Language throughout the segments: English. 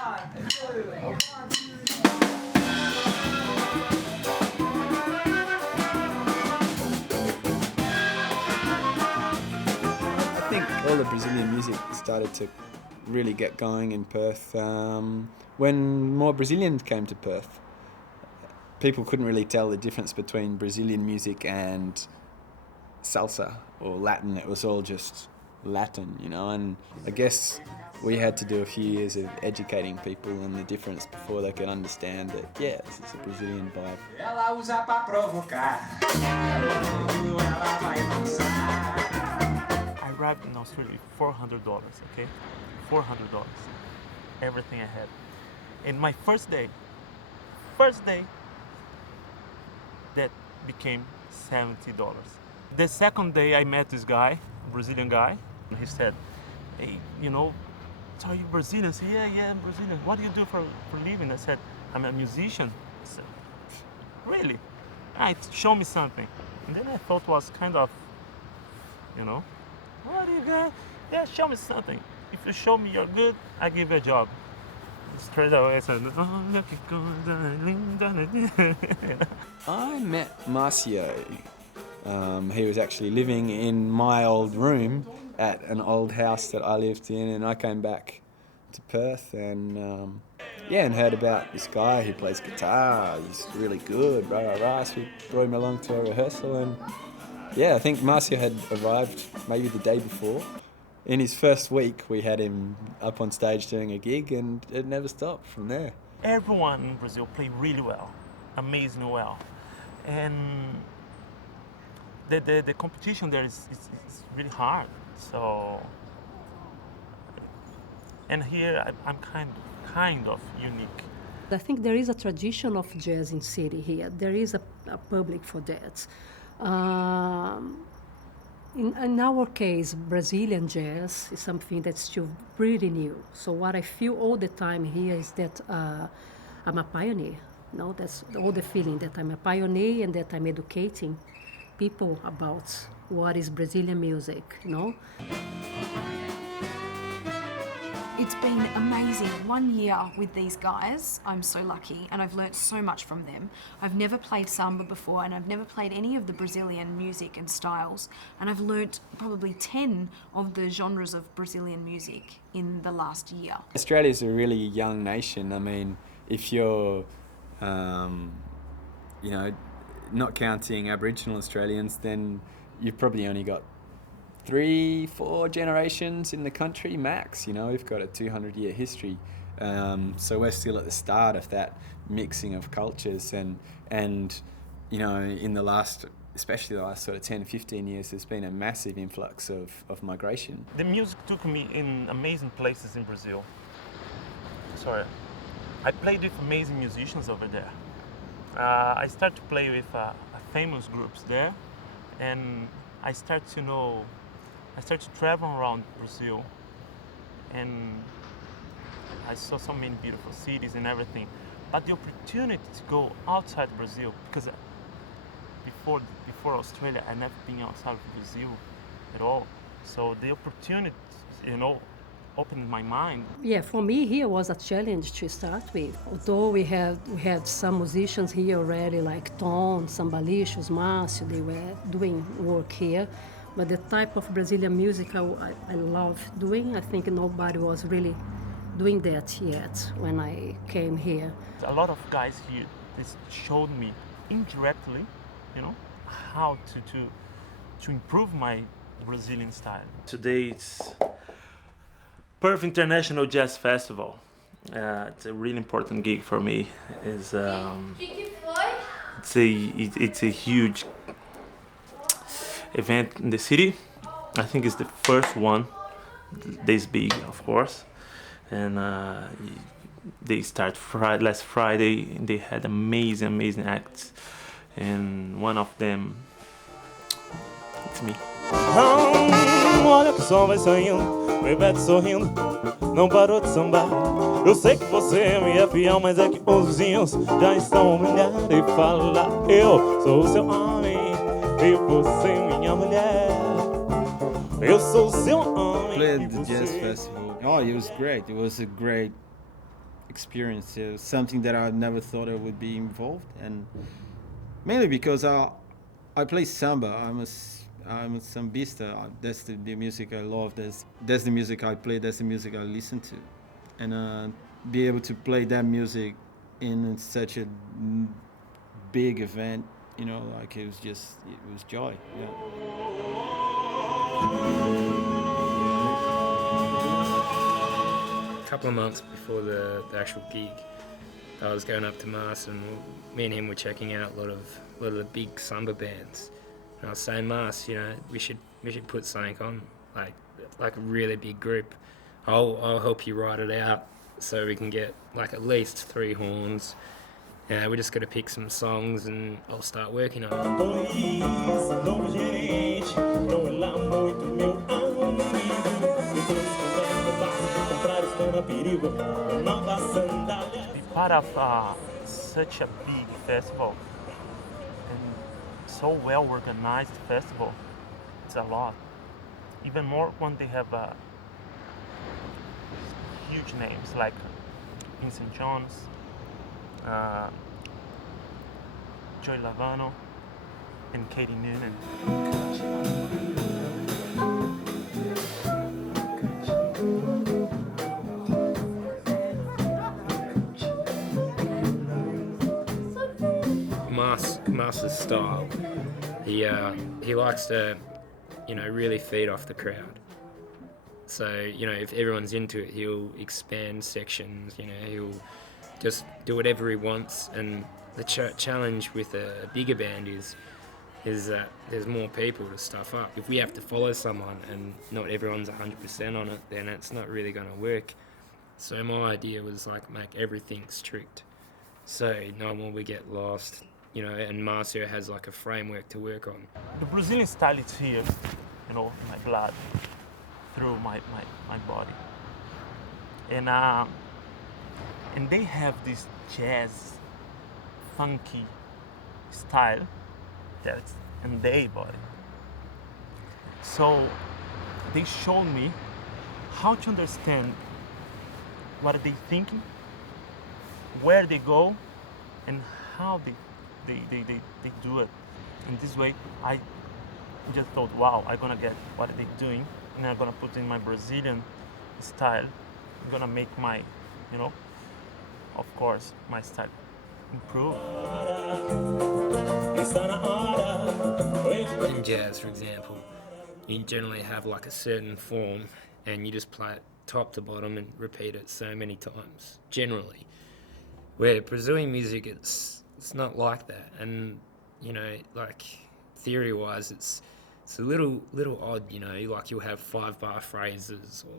I think all the Brazilian music started to really get going in Perth when more Brazilians came to Perth. People couldn't really tell the difference between Brazilian music and salsa or Latin. It was all just Latin, you know, and I guess we had to do a few years of educating people on the difference before they could understand that, yeah, this is a Brazilian vibe. Ela usa pra provocar. I arrived in Australia with $400, okay? $400. Everything I had. And my first day, that became $70. The second day I met this guy, Brazilian guy, and he said, hey, you know, so are you Brazilian? I said, yeah, I'm Brazilian. What do you do for living? I said, I'm a musician. I said, really? Right, show me something. And then I thought it was kind of, you know, what do you got? Yeah, show me something. If you show me you're good, I give you a job. Straight away I said, oh, look at God, darling. I met Marcio. He was actually living in my old room at an old house that I lived in, and I came back to Perth and and heard about this guy who plays guitar. He's really good, rah, rah, rah. So we brought him along to a rehearsal, and yeah, I think Marcio had arrived maybe the day before. In his first week, we had him up on stage doing a gig, and it never stopped from there. Everyone in Brazil played really well, amazingly well. And the competition there is really hard. So, and here I'm kind of unique. I think there is a tradition of jazz in city here. There is a public for that. In our case, Brazilian jazz is something that's still pretty new. So what I feel all the time here is that I'm a pioneer. No, that's all the feeling that I'm a pioneer and that I'm educating people about what is Brazilian music, you know? It's been amazing. 1 year with these guys, I'm so lucky, and I've learnt so much from them. I've never played samba before, and I've never played any of the Brazilian music and styles, and I've learnt probably 10 of the genres of Brazilian music in the last year. Australia's a really young nation. I mean, if you're, not counting Aboriginal Australians, then you've probably only got 3-4 generations in the country max. You know, we've got a 200-year history, so we're still at the start of that mixing of cultures, and you know, in the last, especially the last sort of 10-15 years, there's been a massive influx of migration. The music took me in amazing places in Brazil. I played with amazing musicians over there. I started to play with famous groups there, and I started to travel around Brazil, and I saw so many beautiful cities and everything. But the opportunity to go outside Brazil, because before Australia, I never been outside of Brazil at all. So the opportunity, opened my mind. Yeah, for me here was a challenge to start with. Although we had some musicians here already, like Tom, Samba Resolution, Marcio, they were doing work here. But the type of Brazilian music I love doing, I think nobody was really doing that yet when I came here. A lot of guys here showed me indirectly, how to improve my Brazilian style. Today it's Perth International Jazz Festival. It's a really important gig for me. It's a huge event in the city. I think it's the first one this big, of course. And they start last Friday, and they had amazing acts. And one of them, it's me. Olha que o som vai saindo, o Ivete sorrindo, não parou de sambar. Eu sei que você me é fiel, mas é que os vizinhos já estão humilhados e falam: eu sou o seu homem e você minha mulher. Eu sou o seu homem. Played the jazz festival. Oh, it was great. It was a great experience. It was something that I never thought I would be involved, and mainly because I play samba. I'm a sambista. That's the music I love. That's the music I play. That's the music I listen to, and be able to play that music in such a big event, you know, like it was joy. Yeah. A couple of months before the actual gig, I was going up to Mars, and me and him were checking out a lot of the big samba bands. And I was saying, Mars, you know, we should put something on, like a really big group. I'll help you write it out so we can get like at least 3 horns. We just got to pick some songs and I'll start working on it. To be part of such a big festival and so well organized festival, it's a lot. Even more when they have huge names like in St. John's, Joy Lavano, and Katie Noonan. Marce's style, he likes to, you know, really feed off the crowd. So, you know, if everyone's into it, he'll expand sections, you know, he'll just do whatever he wants. And the challenge with a bigger band is that there's more people to stuff up. If we have to follow someone and not everyone's 100% on it, then it's not really going to work. So my idea was like make everything strict, so no one will get lost, you know, and Marcio has like a framework to work on. The Brazilian style is here, you know, in my blood, through my body. And they have this jazz, funky style that's in their body. So they showed me how to understand what are they thinking, where they go, and how they do it. In this way, I just thought, wow, I'm gonna get what they're doing, and I'm gonna put in my Brazilian style. I'm gonna make my, you know, of course, my style improve. In jazz, for example, you generally have like a certain form, and you just play it top to bottom and repeat it so many times, generally. Where Brazilian music, it's not like that, and you know, like theory-wise, it's a little odd, you know, like you'll have 5-bar phrases, or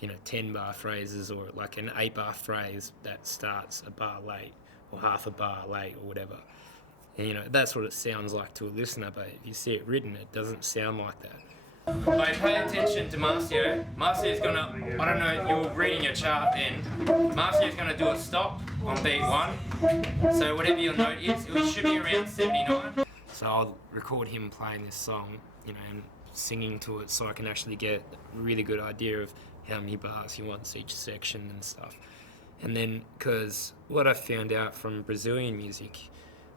you know, 10-bar phrases, or like an 8-bar phrase that starts a bar late or half a bar late or whatever. And, you know, that's what it sounds like to a listener, but if you see it written, it doesn't sound like that. Right, pay attention to Marcio. Marcio's gonna, I don't know, you're reading your chart then. Marcio's gonna do a stop on beat 1. So whatever your note is, it should be around 79. So I'll record him playing this song, you know, and singing to it so I can actually get a really good idea of how many bars he wants each section and stuff. And then, because what I found out from Brazilian music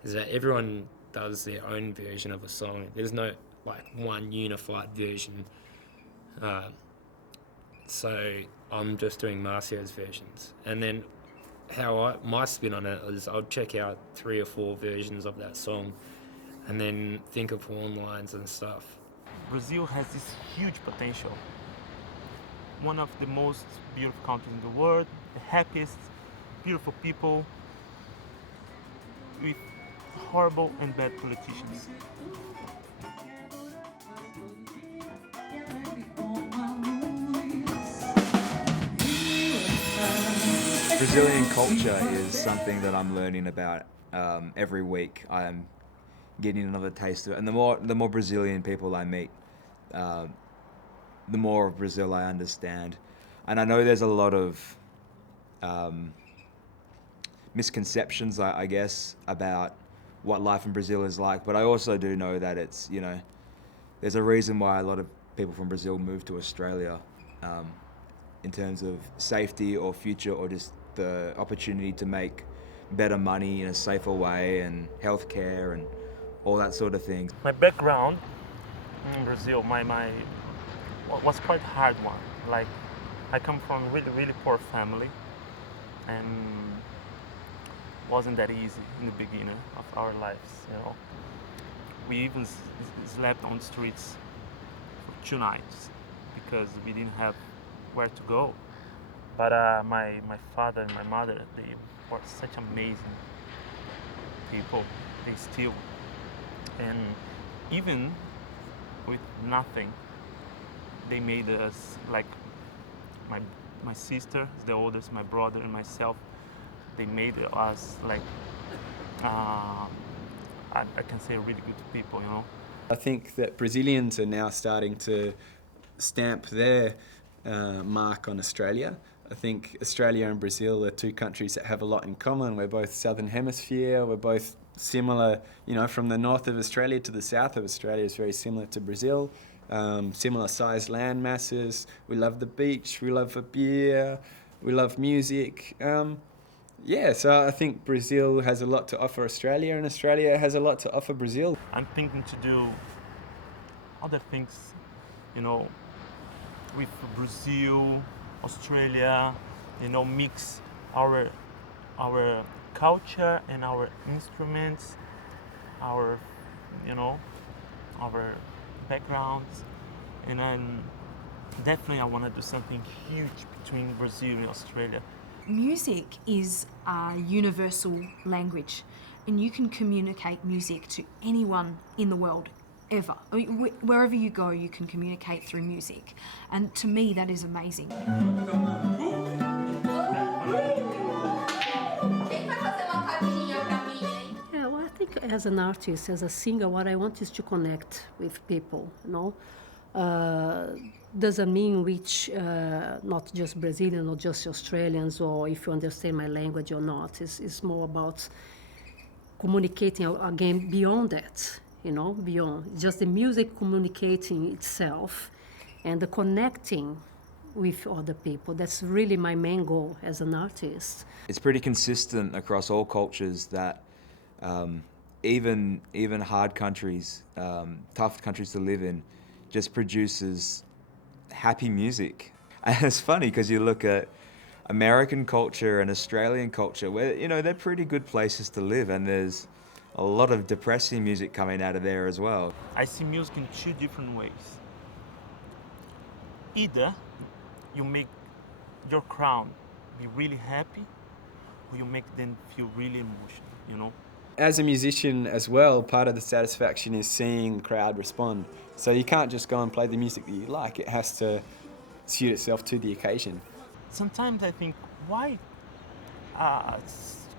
is that everyone does their own version of a song. There's no like one unified version. So I'm just doing Marcio's versions. And then my spin on it is I'll check out 3 or 4 versions of that song and then think of horn lines and stuff. Brazil has this huge potential. One of the most beautiful countries in the world, the happiest, beautiful people, with horrible and bad politicians. Brazilian culture is something that I'm learning about every week. I'm getting another taste of it, and the more Brazilian people I meet, the more of Brazil I understand. And I know there's a lot of misconceptions, I guess, about what life in Brazil is like, but I also do know that it's, you know, there's a reason why a lot of people from Brazil move to Australia, in terms of safety or future or just the opportunity to make better money in a safer way and healthcare and all that sort of thing. My background in Brazil, was quite hard one. Like, I come from a really, really poor family, and wasn't that easy in the beginning of our lives, you know. We even slept on the streets for 2 nights because we didn't have where to go. But my father and my mother, they were such amazing people. They still, and even with nothing, they made us, like my sister, the oldest, my brother and myself, they made us like, I can say really good people, you know. I think that Brazilians are now starting to stamp their mark on Australia. I think Australia and Brazil are 2 countries that have a lot in common. We're both Southern Hemisphere, we're both similar, you know, from the north of Australia to the south of Australia is very similar to Brazil. Similar sized land masses. We love the beach, we love a beer, we love music. Yeah, so I think Brazil has a lot to offer Australia, and Australia has a lot to offer Brazil. I'm thinking to do other things, you know, with Brazil, Australia, you know, mix our culture and our instruments, our, you know, our backgrounds, and then definitely I want to do something huge between Brazil and Australia. Music is a universal language, and you can communicate music to anyone in the world, ever. I mean, wherever you go, you can communicate through music, and to me, that is amazing. Yeah, well, I think as an artist, as a singer, what I want is to connect with people, you know. Doesn't mean reach not just Brazilians or just Australians, or if you understand my language or not. It's more about communicating again beyond that, you know, beyond just the music communicating itself and the connecting with other people. That's really my main goal as an artist. It's pretty consistent across all cultures that even hard countries, tough countries to live in, just produces happy music. And it's funny because you look at American culture and Australian culture, where, you know, they're pretty good places to live, and there's a lot of depressing music coming out of there as well. I see music in 2 different ways. Either you make your crowd be really happy, or you make them feel really emotional, you know? As a musician as well, part of the satisfaction is seeing the crowd respond. So you can't just go and play the music that you like, it has to suit itself to the occasion. Sometimes I think, why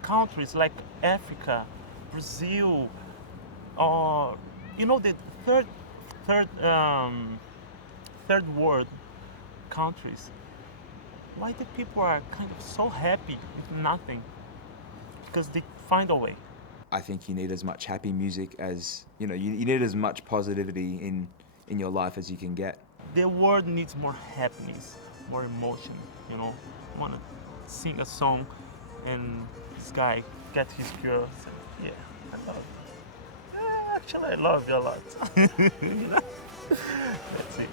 countries like Africa, Brazil, or, you know, the third world countries, why the people are kind of so happy with nothing? Because they find a way. I think you need as much happy music as, you know, you need as much positivity in your life as you can get. The world needs more happiness, more emotion, you know. I want to sing a song and this guy get his girl. Yeah, I love you. Yeah, actually, I love you a lot. You know? That's it.